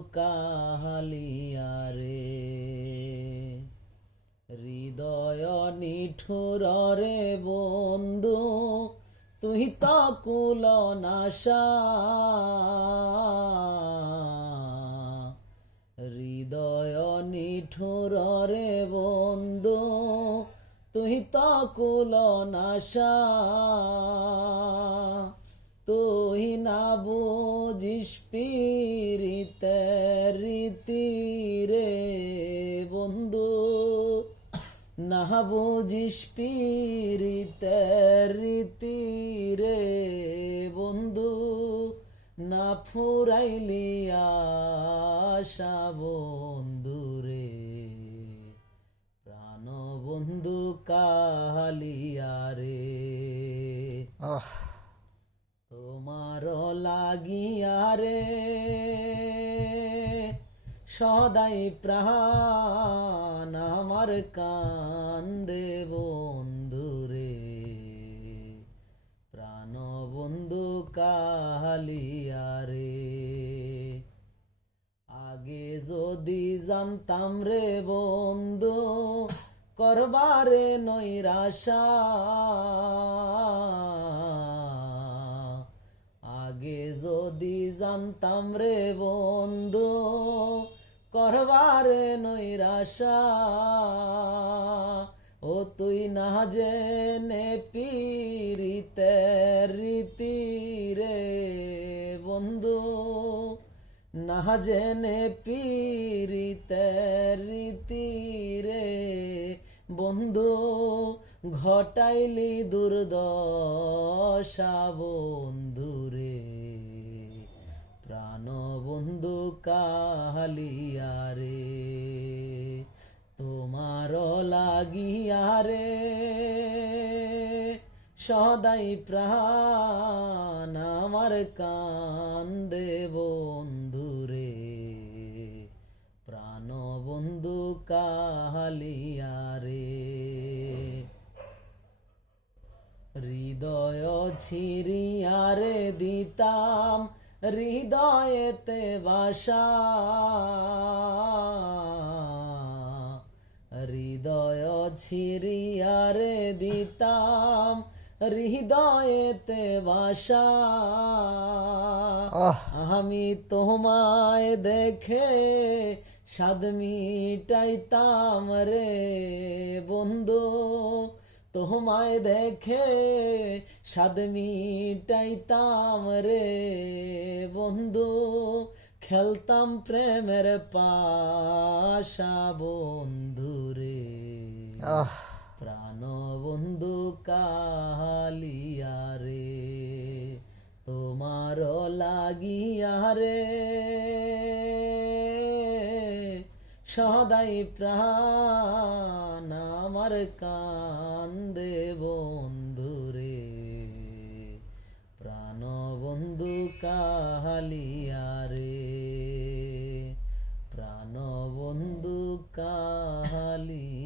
বন্ধু কাহালিয়া রে হৃদয় নিঠুর রে বন্ধু, তুই তো কুল নাশা। হৃদয় নিঠুর রে বন্ধু, তুই তো কুল নাশা। তুই না বুঝিস রীতি রে বন্ধু, না বুঝিস রীতি রে বন্ধু, না ফুরাইলি আশা বন্ধু রে। প্রাণ বন্ধু কাহালিয়া রে। আহ। তোমার লাগিয়া রে। সদাই প্রাণ আমার কান্দে বন্ধু রে। প্রাণ বন্ধু কালিয়া রে। আগে যদি জানতাম রে বন্ধু, করবারে নৈরাশা। আগে যদি জানতাম রে বন্ধু, করবারে নৈরাশা। ও তুই না জেনে পিরিতে রীতি রে বন্ধু, না জেনে পিরিতে রীতি রে বন্ধু। ঘটাইলি দুর্দশা বন্ধু রে প্রাণ বন্ধু কাহালিয়া রে, তোমার লাগিয়া রে, সদাই প্রাণ আমার কান্দে বন্ধু হৃদয় ছিরিয়ারে দিতাম হৃদয়েতে বাসা। হৃদয় ছিরিয়ারে দিতাম হৃদয়েতে বাসা। আমি তোমায় দেখে স্বাদ মিটাইতাম রে বন্ধু। তোমায় দেখে স্বাদ মিটাইতাম রে। বন্ধু খেলতাম প্রেমের পাশা বন্ধু রে। আহ। প্রাণ বন্ধু কাহালিয়া রে তোমার লাগিয়া রে। সদাই প্রাণ আমার কান্দে বন্ধু রে। প্রাণ বন্ধু কাহালিয়া রে। প্রাণ বন্ধু কাহালিয়া